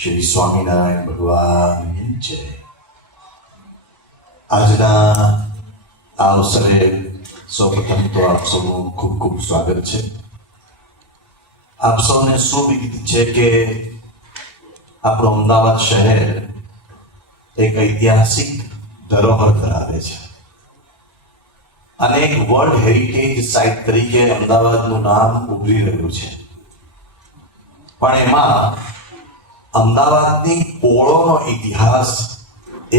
શ્રી સ્વામિનારાયણ ભગવાનની જય. આજના આ અવસરે સૌપ્રથમ તો આપ સૌનું ખૂબ ખૂબ સ્વાગત છે. આપ સૌને સુવિદિત છે કે આપણું અમદાવાદ શહેર એક ઐતિહાસિક ધરોહર ધરાવે છે અને એક વર્લ્ડ હેરિટેજ સાઇટ તરીકે અમદાવાદનું નામ ઉભરી રહ્યું છે. પણ એમાં અમદાવાદની પોળોનો ઇતિહાસ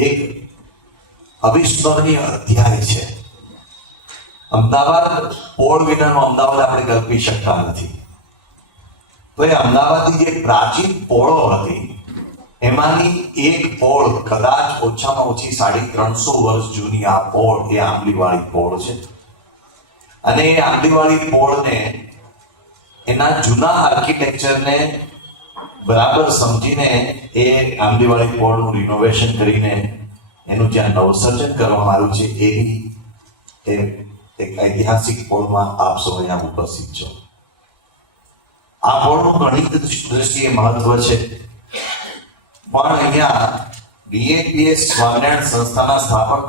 એક અવિસ્મરણીય અધ્યાય છે. અમદાવાદ પોળ વિનાનું અમદાવાદ આપણે કલ્પી શકતા નથી. તો એ અમદાવાદની જે પ્રાચીન પોળો હતી એમાંની એક પોળ, કદાચ ઓછામાં ઓછી 350 વર્ષ જૂની આ પોળ એ આંબલીવાળી પોળ છે. અને એ આંબલીવાળી પોળને એના જૂના આર્કિટેક્ચરને બરાબર સમજીને એ આંબલીવાળી પોળનું રિનોવેશન કરીને એનું જ્યાં નવસર્જન કરવામાં આવ્યું છે એવી એક ઐતિહાસિક પોળમાં આપ સૌ અહીંયા ઉપસ્થિત છો. આ પોળનું ઘણી દ્રષ્ટિએ મહત્વ છે. પણ અહીંયા BAPS સ્વામિનારાયણ સંસ્થાના સ્થાપક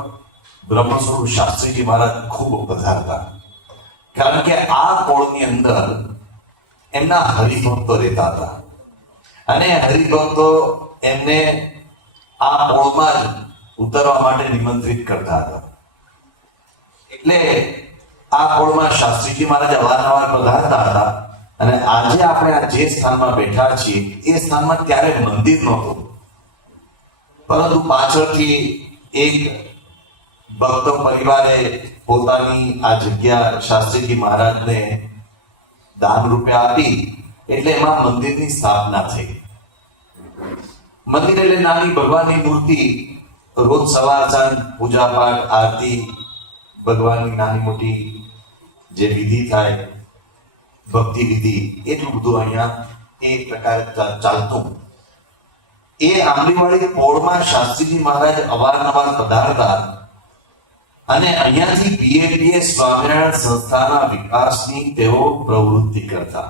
બ્રહ્મસ્વરૂપ શાસ્ત્રીજી મહારાજ ખૂબ પધારતા. કારણ કે આ પોળની અંદર એમના હરિભક્તો રહેતા હતા અને હરિભક્તો એમને આ પોળમાં જ ઉતરવા માટે નિમંત્રિત કરતા હતા. એટલે આ પોળમાં શાસ્ત્રીજી મહારાજ અવારનવાર પધારતા હતા. અને આજે આપણે જે સ્થાનમાં બેઠા છીએ એ સ્થાનમાં ત્યારે મંદિર નહોતું, પરંતુ પાછળથી એક ભક્ત પરિવારે પોતાની આ જગ્યા શાસ્ત્રીજી મહારાજને દાન રૂપે આપી, એટલે એમાં મંદિરની સ્થાપના થઈ. મંદિર એટલે નાની ભગવાનની મૂર્તિ, રોજ સવાર સાંજ પૂજા પાઠ આરતી, ભગવાનની નાની મોટી જે વિધિ થાય ભક્તિ વિધિ, એટલું બધું અહીંયા એ પ્રકારે ચાલતું. એ આંબલીવાળી પોળમાં શાસ્ત્રીજી મહારાજ અવારનવાર પધારતા અને અહીંયાથી BAPS સ્વામિનારાયણ સંસ્થાના વિકાસની તેઓ પ્રવૃત્તિ કરતા.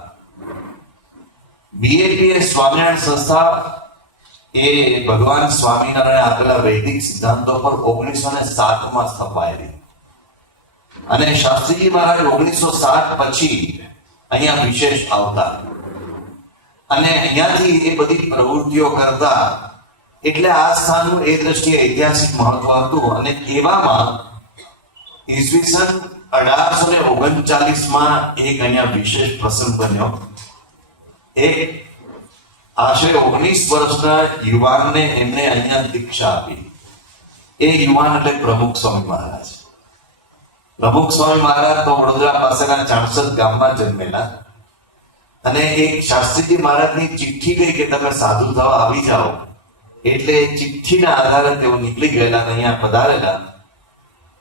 BAPS સ્વામિનારાયણ સંસ્થા એ ભગવાન સ્વામિનારાયણ આપેલા વૈદિક સિદ્ધાંતો પર 1907માં સ્થપાયેલી. અને શાસ્ત્રીજી મહારાજ 1907 પછી અહીંયા વિશેષ આવતા અને અહીંયાથી એ બધી પ્રવૃત્તિઓ કરતા. એટલે આ સ્થાનનું એ દ્રષ્ટિએ ઐતિહાસિક મહત્વ હતું. અને એવામાં ઈસવીસન 1839માં એક અહીંયા વિશેષ પ્રસંગ બન્યો. એક આશરે 19 વર્ષના યુવાનને એમને અહીંયા દીક્ષા આપી. એ યુવાન એટલે પ્રમુખ સ્વામી મહારાજ. પ્રમુખ સ્વામી મહારાજ તો વડોદરા પાસેના ચાણસદ ગામમાં જન્મેલા. અને એક શાસ્ત્રીજી મહારાજની ચિઠ્ઠી ગઈ કે તમે સાધુ થવા આવી જાઓ, એટલે ચિઠ્ઠીના આધારે તેઓ નીકળી ગયેલા અને અહીંયા પધારેલા.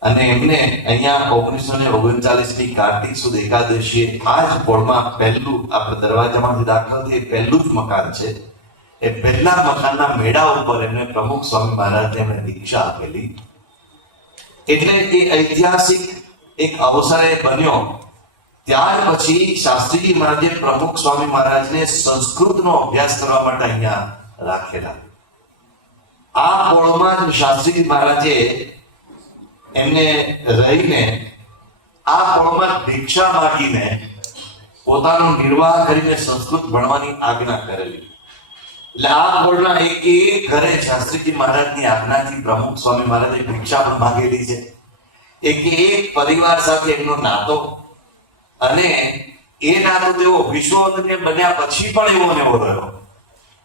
અને એમને અહીંયા 1939ની કાર્તિક સુદ એકાદશીએ આ જ પોળમાં પહેલું, આપણે દરવાજામાંથી દાખલ થઈ પહેલું જ મકાન છે, એ પહેલા મકાનના મેળા ઉપર એમને પ્રમુખ સ્વામી મહારાજને એમને દીક્ષા આપેલી. એટલે એ ઐતિહાસિક એક અવસર એ બન્યો. ત્યાર પછી શાસ્ત્રીજી મહારાજે પ્રમુખ સ્વામી મહારાજને સંસ્કૃતનો અભ્યાસ કરવા માટે અહીંયા રાખેલા. આ પોળમાં જ શાસ્ત્રીજી મહારાજે એમને રહીને આ પોળમાં ભિક્ષા માંગીને પોતાનો નિર્વાહ કરીને સંસ્કૃત ભણવાની આજ્ઞા કરેલી. એટલે આ પોળના એક ઘરે શાસ્ત્રીજી મહારાજની આજ્ઞાથી પ્રમુખ સ્વામી મહારાજે ભિક્ષા પણ માંગેલી છે. એક પરિવાર સાથે એમનો નાતો, અને એ નાતો તેઓ વિશ્વવંદનીય બન્યા પછી પણ એવો ને એવો રહ્યો.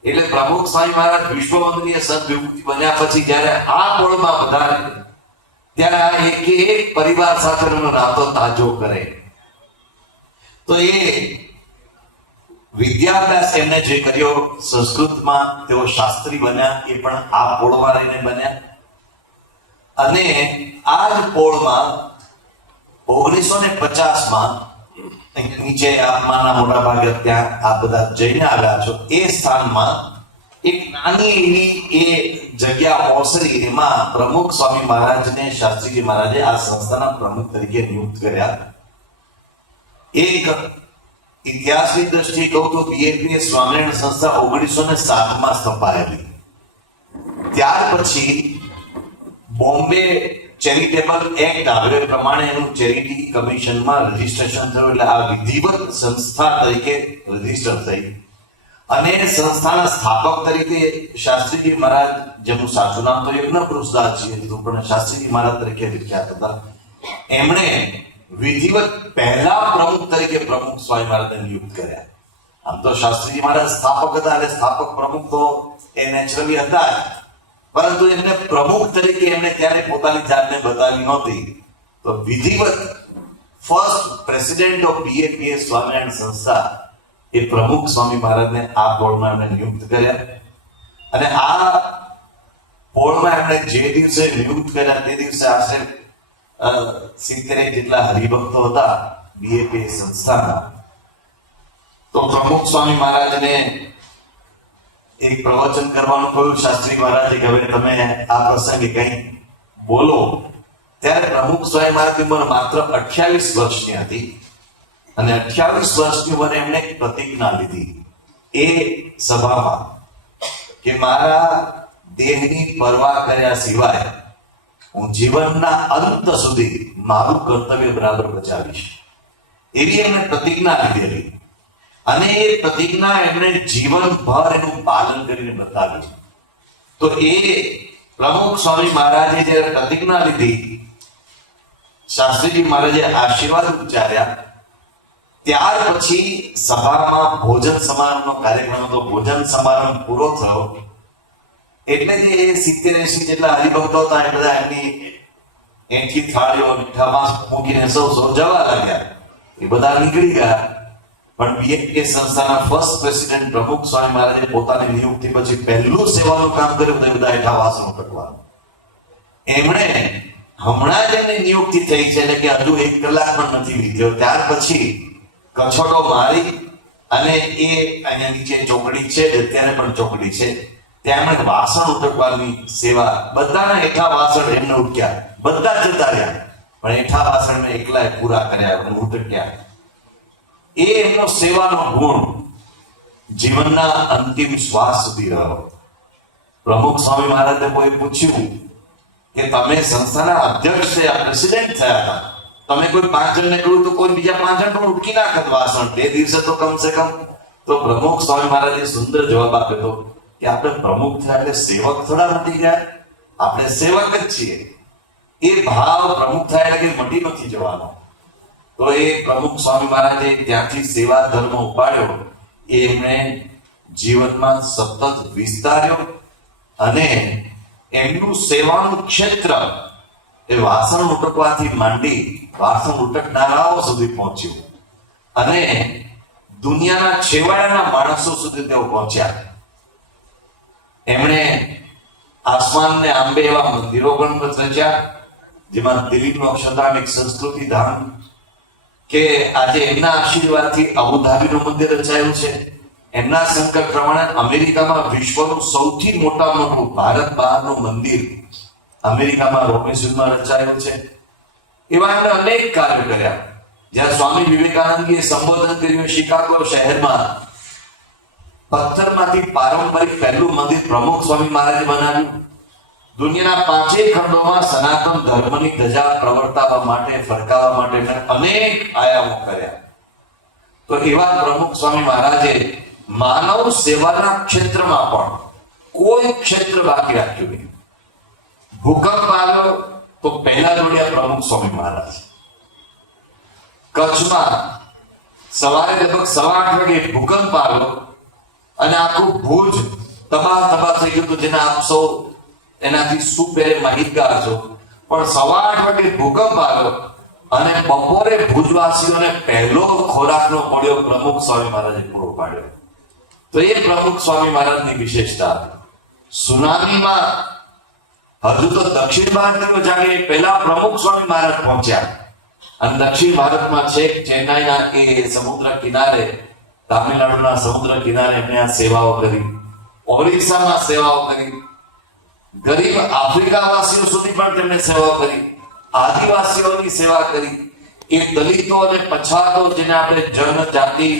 એટલે પ્રમુખ સ્વામી મહારાજ વિશ્વવંદનીય સંત વિભૂતિ બન્યા પછી જયારે આ પોળમાં પધારે ત્યારે આ એક પરિવાર સાથેનો નાતો તાજો કરે. તો એ વિદ્યાભ્યાસ એમને જે કર્યો સંસ્કૃતમાં, તેઓ શાસ્ત્રી બન્યા, એ પણ આ પોળમાં રહીને બન્યા. અને આ જ પોળમાં 1950માં નીચે આત્માના મોટા ભાગે ત્યાં આ બધા જઈને આવ્યા છો, એ સ્થાનમાં એક નાની એવી એ જગ્યા ઓસરી, એમાં પ્રમુખ સ્વામી મહારાજને શાસ્ત્રીજી મહારાજે આ સંસ્થાના પ્રમુખ તરીકે નિયુક્ત કર્યા. એક ઇતિહાસની દ્રષ્ટિએ કહું તો બીએપીએ સ્વામિનારાયણ સંસ્થા 1907 સ્થપાયેલી. ત્યાર પછી બોમ્બે ચેરિટેબલ એક્ટ આવ્યો, એ પ્રમાણે એનું ચેરિટી કમિશનમાં રજીસ્ટ્રેશન થયું, એટલે આ વિધિવત સંસ્થા તરીકે રજીસ્ટર થઈ. અને સંસ્થાના સ્થાપક તરીકે શાસ્ત્રીજી મહારાજ, જેમનું સાચું નામ તો યજ્ઞપુરુષદાસજી હતું, પણ શાસ્ત્રીજી મહારાજ તરીકે વિખ્યાત હતા. એમણે વિધિવત પહેલા પ્રમુખ તરીકે પ્રમુખ સ્વામી મહારાજને નિયુક્ત કર્યા. આમ તો શાસ્ત્રીજી મહારાજ સ્થાપક હતા, એટલે સ્થાપક પ્રમુખ તો એ નેચરલી હતા, પરંતુ એમને પ્રમુખ તરીકે એમણે ત્યારે પોતાની જાતને બતાવી નહોતી. તો વિધિવત ફર્સ્ટ પ્રેસિડેન્ટ ઓફ બીએપીએ સ્વામિનારાયણ સંસ્થા એ પ્રમુખ સ્વામી મહારાજને આ બોર્ડમાં એમણે નિયુક્ત કર્યા. અને આ બોર્ડમાં એમણે જે દિવસે નિયુક્ત કર્યા તે દિવસે આશરે 70 જેટલા હરિભક્તો હતા બીએપીએ સંસ્થાના. તો પ્રમુખ સ્વામી મહારાજને એક પ્રવચન કરવાનું કહ્યું શાસ્ત્રી મહારાજે કે હવે તમે આ પ્રસંગે કંઈ બોલો. ત્યારે પ્રમુખ સ્વામી મહારાજની ઉંમર માત્ર 28 વર્ષની હતી, અને 28 વર્ષની ઉંમરે એમણે એક પ્રતિજ્ઞા લીધી એ સભામાં કે મારા દેહની પરવા કર્યા સિવાય હું જીવનના અંત સુધી મારું કર્તવ્ય બરાબર બજાવીશ. એવી એમણે પ્રતિજ્ઞા લીધેલી, અને એ પ્રતિજ્ઞા એમણે જીવનભર એનું પાલન કરીને બતાવ્યું. તો એ પ્રમુખ સ્વામી મહારાજે જ્યારે પ્રતિજ્ઞા લીધી, શાસ્ત્રીજી મહારાજે આશીર્વાદ ઉચ્ચાર્યા, ત્યાર પછી સભામાં ભોજન સમારંભનો કાર્યક્રમ હતો. ભોજન સમારંભ પૂરો થયો એટલે જે 70-80 જેટલા હરિભક્તો હતા એ બધા એમની એંઠી થાળીઓ મીઠામાં મૂકીને સૌ જવા લાગ્યા. એ બધા નીકળી ગયા. પણ બીએપીએ સંસ્થાના ફર્સ્ટ પ્રેસિડેન્ટ પ્રમુખ સ્વામી મહારાજે પોતાની નિયુક્તિ પછી પહેલું સેવાનું કામ કર્યું તો બધા હેઠા વાસણો કટવાનું. એમણે હમણાં જ એમની નિયુક્તિ થઈ છે, એટલે કે હજુ 1 કલાક પણ નથી વીત્યો, ત્યાર પછી કછોટો મારી અને એ અહીંયા નીચે ચોકડી છે, અત્યારે પણ ચોકડી છે, ત્યાં એમણે વાસણ ઉટકવાની સેવા, બધાના હેઠા વાસણ એમને ઉટક્યા, બધા જતા રહ્યા, પણ હેઠા વાસણ મેં એકલાએ પૂરા કર્યા અને ઉટક્યા. એ એમનો સેવાનો ગુણ જીવનના અંતિમ શ્વાસ સુધી રહ્યો. પ્રમુખ સ્વામી મહારાજને કોઈ પૂછ્યું કે તમે સંસ્થાના અધ્યક્ષ થયા, પ્રેસિડેન્ટ થયા હતા, તમે કોઈ 5 જણને કહ્યું તો કોઈ બીજા 5 જણ પણ ઉટકી નાખત વાસણ તે દિવસે તો કમસે કમ. તો પ્રમુખ સ્વામી મહારાજે સુંદર જવાબ આપ્યો કે આપણે પ્રમુખ થયા એટલે સેવક થોડા મટી ગયા, આપણે સેવક જ છીએ. એ ભાવ પ્રમુખ થયા એટલે મટી નથી જવાનો. તો એ પ્રમુખ સ્વામી મહારાજે ત્યાંથી સેવા ધર્મ ઉપાડ્યો, એ એમણે જીવનમાં સતત વિસ્તાર્યો, અને એમનું સેવાનું ક્ષેત્ર એ વાસણ ઉટકવાથી માંડી વાસણ ઉટકનારાઓ સુધી પહોંચ્યું, અને દુનિયાના છેવાડાના માણસો સુધી તેઓ પહોંચ્યા. એમણે આસમાનને આંબે એવા મંદિરો પણ રચ્યા, જેમાં દિલ્હીનું અક્ષરધામ એક સંસ્કૃતિ ધામ, કે આજે એમના આશીર્વાદથી અબુધાબીનું મંદિર રચાયું છે. એમના સંકલ્પ પ્રમાણે અમેરિકામાં વિશ્વનું સૌથી મોટામાં ભારત બહારનું મંદિર અમેરિકામાં રોમેશ્વરમાં રચાયું છે. એવા એમણે અનેક કાર્યો કર્યા. જ્યાં સ્વામી વિવેકાનંદજીએ સંબોધન કર્યું શિકાગો શહેરમાં, પથ્થરમાંથી પારંપરિક પહેલું મંદિર પ્રમુખ સ્વામી મહારાજે બનાવ્યું. દુનિયાના 5 ખંડોમાં સનાતન ધર્મની ધજા પ્રવર્તાવવા માટે, ફરકાવવા માટે અનેક આયામો કર્યા. તો એવા પ્રમુખ સ્વામી મહારાજે માનવ સેવાના ક્ષેત્રમાં પણ કોઈ ક્ષેત્ર બાકી રાખ્યું નહીં. ભૂકંપ આવ્યો તો પહેલા જોડ્યા પ્રમુખ સ્વામી મહારાજ. કચ્છમાં સવારે લગભગ 8:15 વાગે ભૂકંપ આવ્યો અને આખું ભુજ તબાહ થઈ ગયું, જેના આપ સૌ એનાથી સુપેરે માહિતગાર છો. પણ 8:15 વાગે ભૂકંપ આવ્યો અને બપોરે ભુજવાસીઓને પહેલો ખોરાકનો પડ્યો પ્રમુખ સ્વામી મહારાજે પૂરો પાડ્યો. તો એ પ્રમુખ સ્વામી મહારાજની વિશેષતા. સુનામીમાં હજુ તો દક્ષિણ ભારતનો જાગે પહેલા પ્રમુખ સ્વામી મહારાજ પહોંચ્યા, અને દક્ષિણ ભારતમાં છેક ચેન્નાઈના એ સમુદ્ર કિનારે, તામિલનાડુના સમુદ્ર કિનારે એમણે આ સેવાઓ કરી, ઓરિસ્સામાં સેવાઓ કરી, ગરીબ આફ્રિકાવાસીઓ સુધી પણ તેમણે સેવાઓ કરી, આદિવાસીઓની સેવા કરી. એ દલિતો અને પછાતો, જેને આપણે જનજાતિ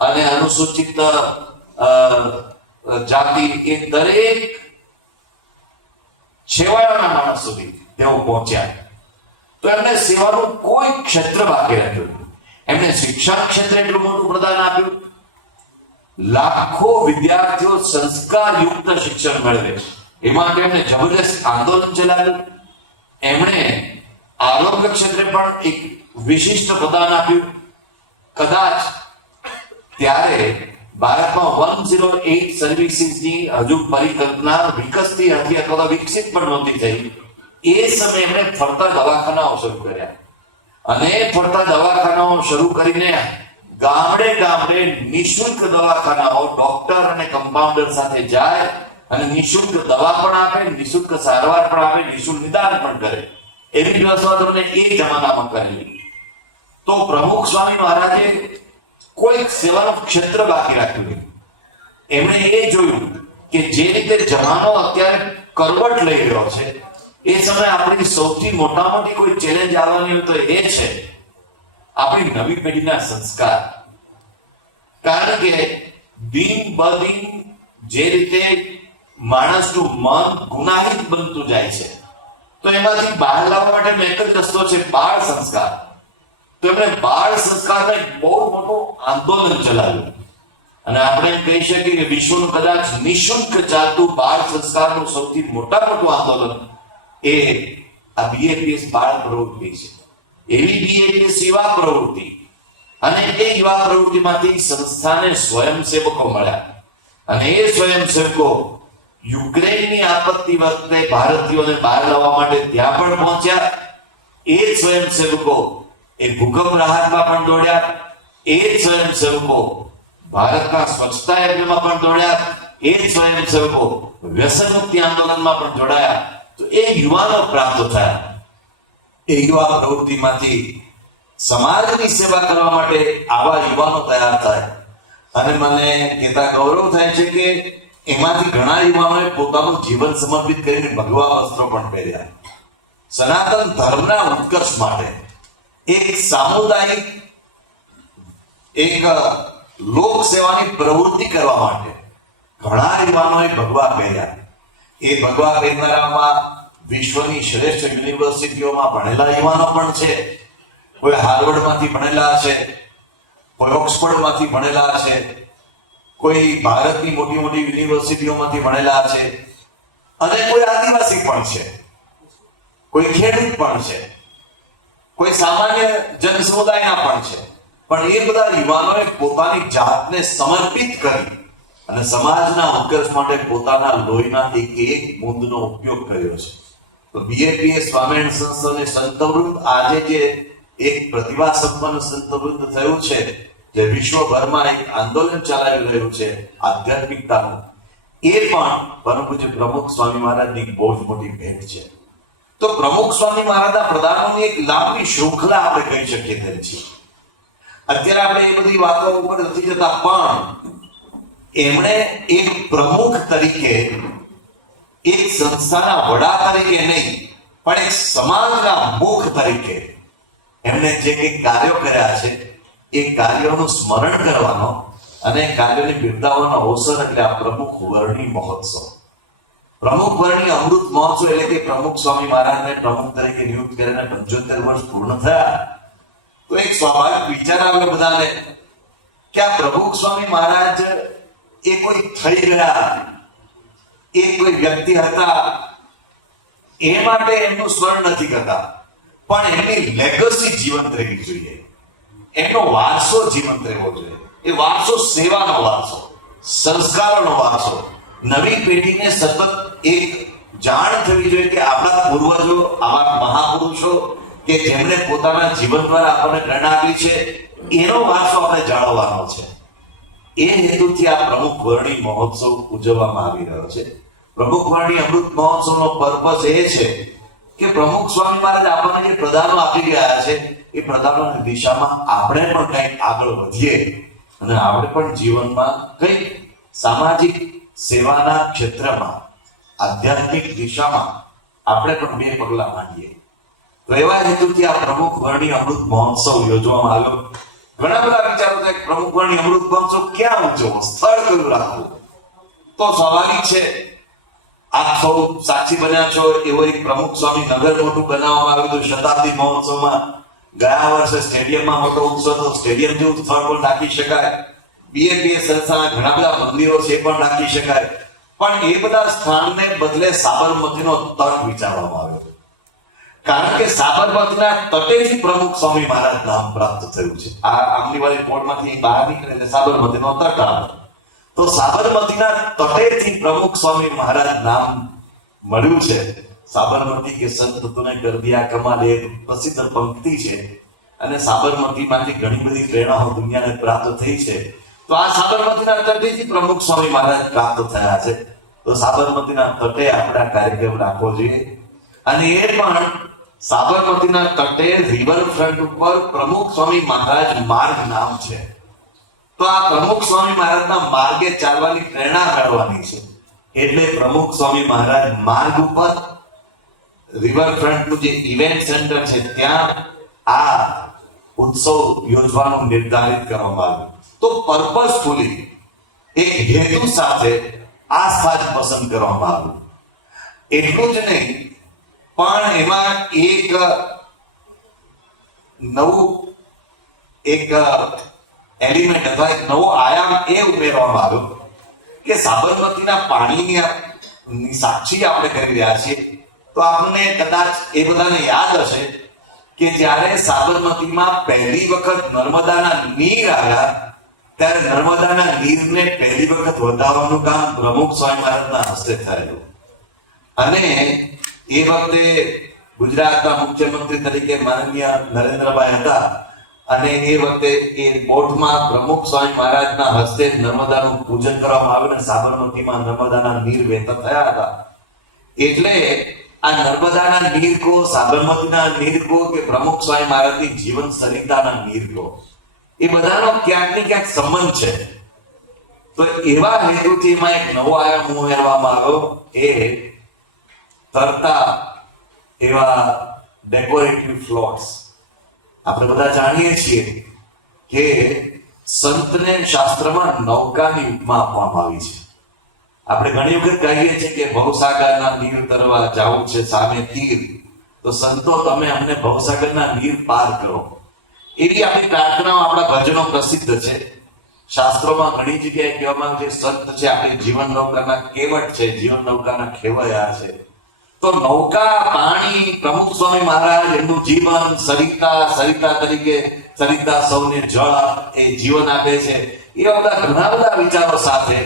અને અનુસૂચિત જાતિ, એ દરેક છેવાડાના માણસ સુધી તેઓ પહોંચ્યા. તો એમને સેવાનું કોઈ ક્ષેત્ર બાકી રાખ્યું. એમને શિક્ષણ ક્ષેત્રે એટલું મોટું પ્રદાન આપ્યું. લાખો વિદ્યાર્થીઓ સંસ્કારયુક્ત શિક્ષણ મેળવે એ માટે એમણે જબરદસ્ત આંદોલન ચલાવ્યું. એમણે આરોગ્ય ક્ષેત્રે પણ એક વિશિષ્ટ પ્રદાન આપ્યું. કદાચ ત્યારે ભારતમાં 108 સર્વિસીસની હજુ પરિકલ્પના વિકસતી હતી અથવા વિકસિત પણ નહોતી થઈ. એ સમયે એમણે ફરતા દવાખાનાઓ શરૂ કર્યા અને ફરતા દવાખાનાઓ શરૂ કરીને ગામડે ગામડે નિઃશુલ્ક દવાખાનાઓ ડોક્ટર અને કમ્પાઉન્ડર સાથે જાય અને નિઃશુલ્ક દવા પણ આપે, નિઃશુલ્ક સારવાર પણ આપે, નિઃશુલ્ક નિદાન પણ કરે. એવી વ્યવસ્થા તમને એ જમાનામાં કરેલી. તો પ્રમુખ સ્વામી મહારાજે કોઈ સેવાનું ક્ષેત્ર બાકી રાખ્યું નહીં. એમણે એ જોયું કે જે રીતે જમાનો અત્યારે કરવટ લઈ રહ્યો છે, એ સમયે આપણી સૌથી મોટા મોટી કોઈ ચેલેન્જ આવવાની હોય તો એ છે આપણી નવી પેઢીના સંસ્કાર. કારણ કે દિન બદિન જે રીતે માણસનું મન ગુનાહિત બનતું જાય છે, તો એમાંથી બહાર લાવવા માટેનો એક જ રસ્તો છે બાળ સંસ્કાર. તો એમણે બાળ સંસ્કારને બહુ મોટું આંદોલન ચલાવ્યું અને આપણે એમ કહી શકીએ કે વિશ્વનું કદાચ નિઃશુલ્ક ચાલતું બાળ સંસ્કારનું સૌથી મોટું આંદોલન એ આ બીએપીએસ બાળ પ્રવૃત્તિ છે. એવી બીએપીએસ યુવા પ્રવૃત્તિ, અને એ યુવા પ્રવૃત્તિમાંથી સંસ્થાને સ્વયંસેવકો મળ્યા અને એ સ્વયંસેવકો યુક્રેનની આપત્તિ વખતે ભારતીયોને બહાર લાવવા માટે ત્યાં પણ પહોંચ્યા. એ સ્વયંસેવકો એ ભૂકંપ રાહતમાં પણ દોડ્યા. એ સ્વયંસેવકો ભારતના સ્વચ્છતા યજ્ઞમાં પણ દોડ્યા. એ સ્વયંસેવકો વ્યસન મુક્તિ આંદોલનમાં પણ જોડાયા. તો એ યુવાનો પ્રાપ્ત થયા. એ યુવા પ્રવૃત્તિમાંથી સમાજની સેવા કરવા માટે આવા યુવાનો તૈયાર થાય. અને મને કહેતા ગૌરવ થાય છે કે એમાંથી ઘણા યુવાનોએ પોતાનું જીવન સમર્પિત કરીને ભગવા વસ્ત્રો પણ પહેર્યા. સનાતન ધર્મના ઉત્કર્ષ માટે એક સામુદાયિક એક લોક સેવાની પ્રવૃત્તિ કરવા માટે ઘણા યુવાનોએ ભગવા પહેર્યા. એ ભગવા પહેરનારામાં વિશ્વની શ્રેષ્ઠ યુનિવર્સિટીઓમાં ભણેલા યુવાનો પણ છે. કોઈ હાર્વર્ડમાંથી ભણેલા છે, કોઈ ઓક્સફર્ડમાંથી ભણેલા છે, કોઈ ભારતની મોટી મોટી યુનિવર્સિટીઓમાંથી ભણેલા છે, અને કોઈ આદિવાસી પણ છે, કોઈ ખેડૂત પણ છે, કોઈ સામાન્ય જન સમુદાયના પણ છે. પણ એ બધા યુવાનોએ પોતાની જાતને સમર્પિત કરી અને સમાજના ઉત્કર્ષ માટે પોતાના લોહીના એક બૂંદનો ઉપયોગ કર્યો છે. તો બીએપીએસ સ્વામિનારાયણ સંસ્થાને સંતવૃંદ આજે જે એક પ્રતિભા સંપન્ન સંતવૃંદ થયું છે, જે વિશ્વભરમાં એક આંદોલન ચલાવી રહ્યું છે આધ્યાત્મિકતાનું, એ પણ પરમ પૂજ્ય પ્રમુખ સ્વામી મહારાજની બહુ જ મોટી ભેટ છે. તો પ્રમુખ સ્વામી મહારાજના પ્રદાનોની એક લાંબી શૃંખલા આપણે કહી શકીએ તેમ છીએ. અત્યારે આપણે એ બધી વાતો ઉપર નથી જતા, પણ એમણે એક પ્રમુખ તરીકે, એક સંસ્થાના વડા તરીકે નહીં, પણ એક સમાજના મુખ તરીકે એમણે જે કંઈક કાર્યો કર્યા છે, એ કાર્યોનું સ્મરણ કરવાનો અને કાર્યોને બિરદાવવાનો અવસર એટલે આ પ્રમુખ વર્ણી મહોત્સવ. પ્રમુખ વર્ણી અમૃત મહોત્સવ એટલે કે પ્રમુખ સ્વામી મહારાજને પ્રમુખ તરીકે નિયુક્ત કરીને 75 વર્ષ પૂર્ણ થયા. તો એક સ્વાભાવિક વિચાર આવ્યો બધાને કે આ પ્રમુખ સ્વામી મહારાજ એ કોઈ થઈ ગયા, એ કોઈ વ્યક્તિ હતા એ માટે એમનું સ્મરણ નથી કરતા, પણ એમની લેગસી જીવંત રહેવી જોઈએ, એમનો વારસો જીવંત રહેવો જોઈએ. એ વારસો સેવાનો વારસો, સંસ્કારોનો વારસો. નવી પેઢીને સતત એક જાણ થવી જોઈએ કે આપણા પૂર્વજો, આવા મહાપુરુષો કે જેમણે પોતાના જીવન દ્વારા આપણને પ્રેરણા આપી છે, એનો વારસો આપણે જાળવવાનો છે. એ હેતુથી આ પ્રમુખ વર્ણી મહોત્સવ ઉજવવામાં આવી રહ્યો છે. પ્રમુખ વર્ણી અમૃત મહોત્સવનો પર્પસ એ છે કે પ્રમુખ સ્વામી મહારાજ આપણને જે પ્રદાનો આપી ગયા છે, એ પ્રદાનોની દિશામાં આપણે પણ કંઈક આગળ વધીએ અને આપણે પણ જીવનમાં કંઈક સામાજિક સેવાના ક્ષેત્રમાં, આધ્યાત્મિક દિશામાં આપણે પણ બે પગલા માંડીએ. તો તો એવા હેતુથી આ પ્રમુખ વર્ણી અમૃત મહોત્સવ યોજવામાં આવ્યો. ઘણા બધા વિચારો છે કે પ્રમુખ વર્ણી અમૃત મહોત્સવ ક્યાં ઉજવવો, સ્થળ કયું રાખવું? તો સ્વાભાવિક છે, આપ સૌ સાક્ષી બન્યા છો, એવો એક પ્રમુખ સ્વામી નગર મોટું બનાવવામાં આવ્યું હતું શતાબ્દી મહોત્સવમાં. ગયા વર્ષે સ્ટેડિયમમાં મોટો ઉત્સવ હતો, સ્ટેડિયમ જેવું સ્થળ પણ રાખી શકાય. બીએપીએસ સંસ્થાના ઘણા બધા મંદિરો છે એ પણ રાખી શકાય. પણ એ બધા સ્થાનને બદલે સાબરમતીનો તટ વિચારવામાં આવ્યો, કારણ કે સાબરમતીના તટેથી પ્રમુખ સ્વામી મહારાજ નામ પ્રાપ્ત થયું છે. આ આમની વાળી કોર્ટમાંથી બહાર નીકળે એટલે સાબરમતીનો તટ આવે. તો સાબરમતીના તટેથી પ્રમુખ સ્વામી મહારાજ નામ મળ્યું છે. સાબરમતી કે સંત તુને કર દિયા કમાલ એ પ્રસિદ્ધ પંક્તિ છે, અને સાબરમતીમાંથી ઘણી બધી પ્રેરણાઓ દુનિયાને પ્રાપ્ત થઈ છે. તો આ સાબરમતીના તટેથી પ્રમુખ સ્વામી મહારાજ પ્રાપ્ત થયા છે. તો સાબરમતીના તટે આપણે કાર્યક્રમ રાખવો જોઈએ. અને એ પણ સાબરમતીના તટે રિવરફ્રન્ટ ઉપર પ્રમુખ સ્વામી મહારાજ માર્ગ નામ છે. તો આ પ્રમુખ સ્વામી મહારાજના માર્ગે ચાલવાની પ્રેરણા મેળવવાની છે. એટલે પ્રમુખ સ્વામી મહારાજ માર્ગ ઉપર રિવરફ્રન્ટનું જે ઇવેન્ટ સેન્ટર છે ત્યાં આ ઉત્સવ યોજવાનું નિર્ધારિત કરવામાં આવ્યું. તો પર્પસફુલી એક હેતુ સાથે આ સ્થળ પસંદ કરવામાં આવ્યું. એટલું જ નહીં, પણ એમાં એક નવું એલિમેન્ટ અથવા એક નવો આયામ એ ઉમેરવામાં આવ્યો કે સાબરમતીના પાણીની સાક્ષી આપણે કરી રહ્યા છીએ. તો આપણને કદાચ એ બધાને યાદ હશે કે જ્યારે સાબરમતીમાં પહેલી વખત નર્મદાના નીર આવ્યા ત્યારે નર્મદાના નીરને પહેલી વખત વધારવાનું કામ પ્રમુખ સ્વામી મહારાજના હસ્તે થયેલું. અને એ વખતે ગુજરાતના મુખ્યમંત્રી તરીકે માનનીય નરેન્દ્રભાઈ હતા, અને એ વખતે એ બોટમાં પ્રમુખ સ્વામી મહારાજના હસ્તે નર્મદાનું પૂજન કરવામાં આવ્યું અને સાબરમતીમાં નર્મદાના નીર વહેતા થયા હતા. એટલે આ નર્મદાના નીર કો, સાબરમતીના નીર કો કે પ્રમુખ સ્વામી મહારાજની જીવન સરિતાના નીર કો, એ બધાનો ક્યાંક ને ક્યાંક સંબંધ છે. તો એવા હેતુથી એમાં એક નવો આયામ ઉમેરવામાં આવ્યો, એ તરતા એવા ડેકોરેટિવ ફ્લોટ્સ. આપણે બધા જાણીએ છીએ કે સંતને શાસ્ત્રમાં નૌકાની ઉપમા આપવામાં આવી છે. આપણે ઘણી વખત કહીએ છીએ કે ભવસાગરના નીર તરવા જાવું છે સામે તીર, તો સંતો તમે અમને ભવસાગરના નીર પાર કરો. એવી આપણી પ્રાર્થનાઓ, આપણા ભજનો પ્રસિદ્ધ છે. શાસ્ત્રોમાં ઘણી જગ્યાએ કહેવામાં આવે છે સંત છે આપણી જીવન નૌકાના કેવટ છે, જીવન નૌકાના ખેવૈયા છે. તો નૌકા, પાણી, પ્રમુખ સ્વામી મહારાજ, એમનું જીવન, સરિતા તરીકે સરિતા સૌને જળ એ જીવન આપે છે. એવા બધા ઘણા બધા વિચારો સાથે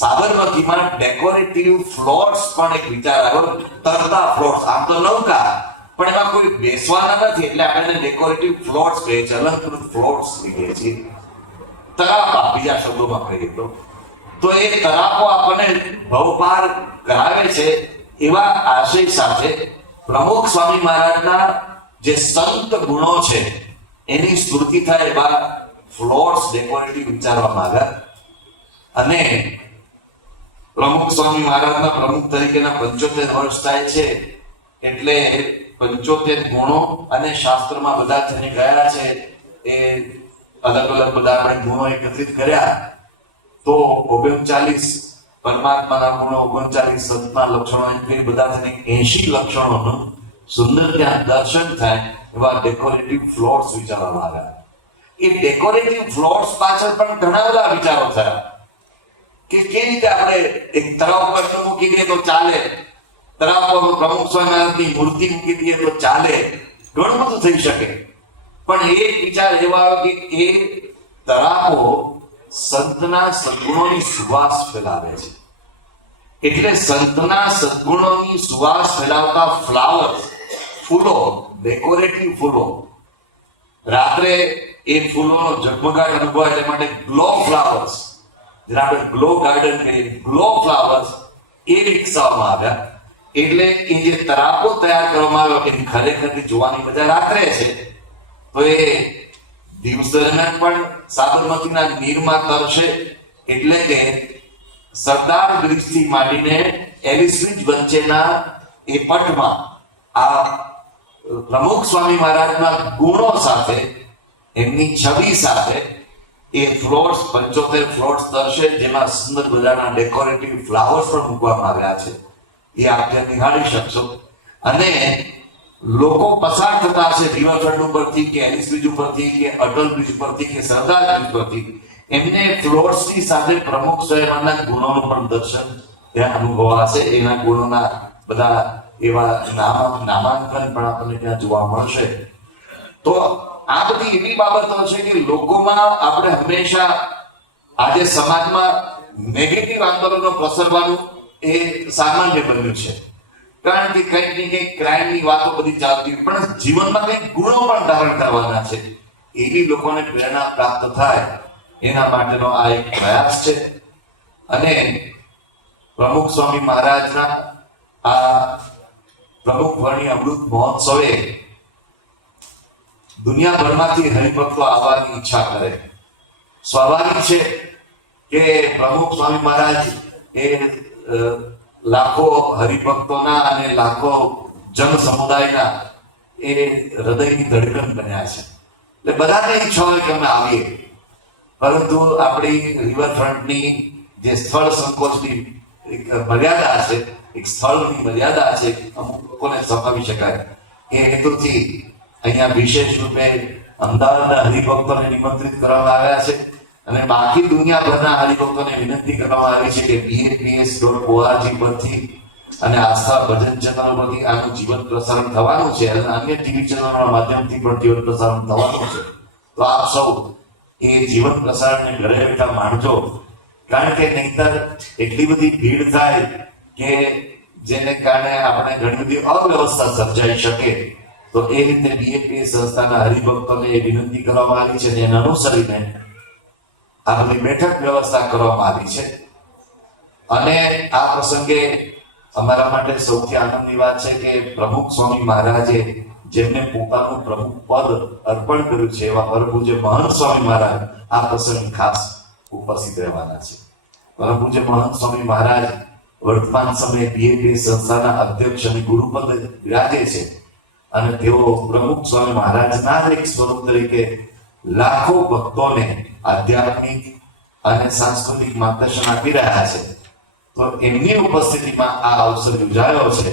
સાબરમતીમાં ડેકોરેટિવ ફ્લોટ્સ પણ એક વિચાર આવ્યો. તરતા ફ્લોટ્સ, આમ તો નૌકા પણ એમાં કોઈ બેસવાના નથી એટલે આપણે ડેકોરેટિવ ફ્લોટ્સ કહીએ છીએ, અલંકૃત ફ્લોટ્સ કહીએ છીએ. તરાપા બીજા શબ્દોમાં કહીએ તો એ તરાપો આપણને ભવપાર કરાવે છે. એવા આશય સાથે પ્રમુખ સ્વામી મહારાજના જે સંત ગુણો છે એની સ્મૃતિ થાય એવા ફ્લોટ્સ ડેકોરેટિવ વિચારવામાં આવ્યા. અને પ્રમુખ સ્વામી મહારાજના પ્રમુખ તરીકેના 75 વર્ષ થાય છે એટલે 75 ગુણો અને શાસ્ત્રમાં બધા થઈને ગયા છે એ અલગ અલગ બધા આપણે ગુણો એકત્રિત કર્યા તો 39 પરમાત્માના ગુણો, 39 સંતના લક્ષણો, એ બધા થઈને 80 લક્ષણોનું સુંદર ત્યાં દર્શન થાય એવા ડેકોરેટિવ ફ્લોટ્સ વિચારવામાં આવ્યા. એ ડેકોરેટિવ ફ્લોટ્સ પાછળ પણ ઘણા બધા વિચારો થયા કે કેવી રીતે આપણે એક તળાવ પર મૂકી દઈએ તો ચાલે, તળાવ પર પ્રમુખ સ્વામી મહારાજની મૂર્તિ મૂકી દઈએ તો ચાલે, ઘણું બધું થઈ શકે. પણ એક વિચાર એવા આવ્યો કે એ તળાવો સંતના સદગુણોની સુવાસ ફેલાવે છે. એટલે સંતના સદગુણોની સુવાસ ફેલાવતા ફ્લાવર્સ, ફૂલો, ડેકોરેટિવ ફૂલો, રાત્રે એ ફૂલોનો ઝગમગાટ અનુભવાય તે માટે ગ્લો ફ્લાવર્સ, જેને આપણે ગ્લો ગાર્ડન કહીએ, ગ્લો ફ્લાવર્સ એ વિકસાવવામાં આવ્યા. એટલે એ જે તરાપો તૈયાર કરવામાં આવ્યો એની ખરેખર જોવાની મજા રાત્રે છે. તો એ દિવસ દરમિયાન પણ સાબરમતીના નીરમાં તરશે. એટલે કે સરદાર બ્રિજથી માંડીને એલિસ બ્રિજ વચ્ચેના એ પટમાં આ પ્રમુખ સ્વામી મહારાજના ગુણો સાથે, એમની છબી સાથે એ ફ્લોટ્સ 75 ફ્લોટ્સ તરશે, જેમાં સુંદર મજાના ડેકોરેટિવ ફ્લાવર્સ પણ મૂકવામાં આવ્યા છે. એ આપ ત્યાં નિહાળી શકશો. અને લોકો પસાર થતા હશે રિવરફ્રન્ટ ઉપરથી કે એલિસ બ્રિજ ઉપરથી કે અટલ બ્રિજ ઉપરથી કે સરદાર બ્રિજ ઉપરથી, એમને ફ્લોટ્સની સાથે પ્રમુખ સ્વયંના ગુણોનું પણ દર્શન ત્યાં અનુભવાશે. એના ગુણોના બધા એવા નામાંકન પણ આપણને ત્યાં જોવા મળશે. તો આ બધી એવી બાબતો છે કે લોકોમાં આપણે હંમેશા આજે સમાજમાં નેગેટિવ આંદોલનો પ્રસરવાનું એ સામાન્ય બન્યું છે. કારણ કે કંઈક ને કંઈક ક્રાઇમની વાતો બધી ચાલતી, પણ જીવનમાં કંઈક ગુણો પણ ધારણ કરવાના છે. એવી લોકોને પ્રેરણા પ્રાપ્ત થાય એના માટેનો આ એક પ્રયાસ છે. અને પ્રમુખ સ્વામી મહારાજના આ પ્રમુખ વર્ણી અમૃત મહોત્સવે દુનિયાભરમાંથી હરિભક્તો આવવાની ઈચ્છા કરે. સ્વાભાવિક છે કે પ્રમુખ સ્વામી મહારાજ એ લાખો હરિભક્તોના અને લાખો જન સમુદાયના એ હૃદયની ધડકન બન્યા છે. એટલે બધાને ઈચ્છા હોય કે અમે આવીએ, પરંતુ આપણી રિવરફ્રન્ટની જે સ્થળ સંકોચની એક મર્યાદા છે, એક સ્થળની મર્યાદા છે, અમુક લોકોને સમાવી શકાય એ હેતુથી અહીંયા વિશેષ રૂપે અમદાવાદના હરિભક્તોને નિમંત્રિત કરવામાં આવ્યા છે. અને બાકી દુનિયાભરના હરિભક્તોને વિનંતી કરવામાં આવી છે કે BAPS.org પરથી અને આસ્થા ભજન ચેનલ પરથી આનું જીવન પ્રસારણ થવાનું છે, અને અન્ય ટીવી ચેનલોના માધ્યમથી પણ જીવન પ્રસારણ થવાનું છે. તો આપ સૌ એ જીવન પ્રસારણને ઘરે બેઠા માણજો. કારણ કે નહીતર એટલી બધી ભીડ થાય કે જેને કારણે આપણે ઘણી બધી અવ્યવસ્થા સર્જાઈ શકે. તો એ રીતે BAPS સંસ્થાના હરિભક્તોને એ વિનંતી કરવામાં આવી છે, એને અનુસરીને આપણી બેઠક વ્યવસ્થા કરવામાં આવી છે. અને આ પ્રસંગે અમારા માટે સૌથી આનંદની વાત છે કે પ્રમુખ સ્વામી મહારાજે જેમને પોતાનું પ્રમુખ પદ અર્પણ કર્યું છે એવા પરમ પૂજ્ય મહંત સ્વામી મહારાજ આ પ્રસંગે ખાસ ઉપસ્થિત રહેવાના છે. પરમ પૂજ્ય મહંત સ્વામી મહારાજ વર્તમાન સમયે BAPS સંસ્થાના અધ્યક્ષ અને ગુરુપદ વિરાજે છે. અને તેઓ પ્રમુખ સ્વામી મહારાજના જ એક સ્વરૂપ તરીકે લાખો ભક્તોને આધ્યાત્મિક અને સાંસ્કૃતિક માર્ગદર્શન આપી રહ્યા છે. તો એમની ઉપસ્થિતિમાં આ અવસર યોજાયો છે.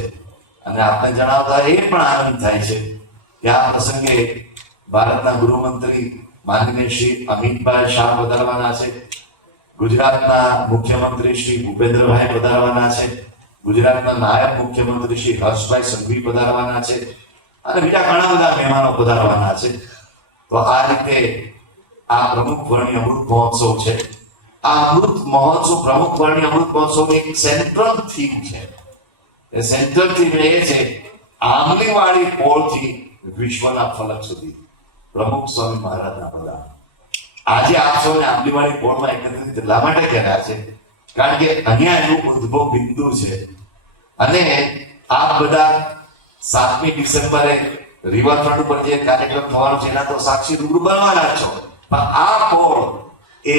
અને આપને જણાવતા એ પણ આનંદ થાય છે કે આ પ્રસંગે ભારતના ગૃહમંત્રી માનનીય શ્રી અમિતભાઈ શાહ પધારવાના છે, ગુજરાતના મુખ્યમંત્રી શ્રી ભૂપેન્દ્રભાઈ પધારવાના છે, ગુજરાતના નાયબ મુખ્યમંત્રી શ્રી હર્ષભાઈ સંઘવી પધારવાના છે, અને બીજા ઘણા બધા મહેમાનો પધારવાના છે. તો આ રીતે આ પ્રમુખ વર્ણી અમૃત મહોત્સવ છે. આ અમૃત મહોત્સવ, પ્રમુખ વર્ણી અમૃત મહોત્સવની એક સેન્ટ્રલ થીમ છે. એ સેન્ટ્રલ થીમ એ છે આંબલીવાળી પોળથી વિશ્વના ફલક સુધી પ્રમુખ સ્વામી મહારાજના પધાર. આજે આપ સૌને આંબલીવાળી પોળમાં એકત્રિત એટલા માટે કર્યા છે કારણ કે અહીંયા એનું ઉદ્ભવ બિંદુ છે. અને આપ બધા 7મી ડિસેમ્બરે રિવરફ્રન્ટ ઉપર જે કાર્યક્રમ થવાનો છે એના તો સાક્ષી રૂબરૂ બનવાના છો. પણ આ પોળ એ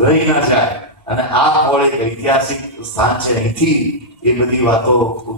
રહી ન જાય, અને આ પોળ એક ઐતિહાસિક સ્થાન છે. અહીંથી એ બધી વાતો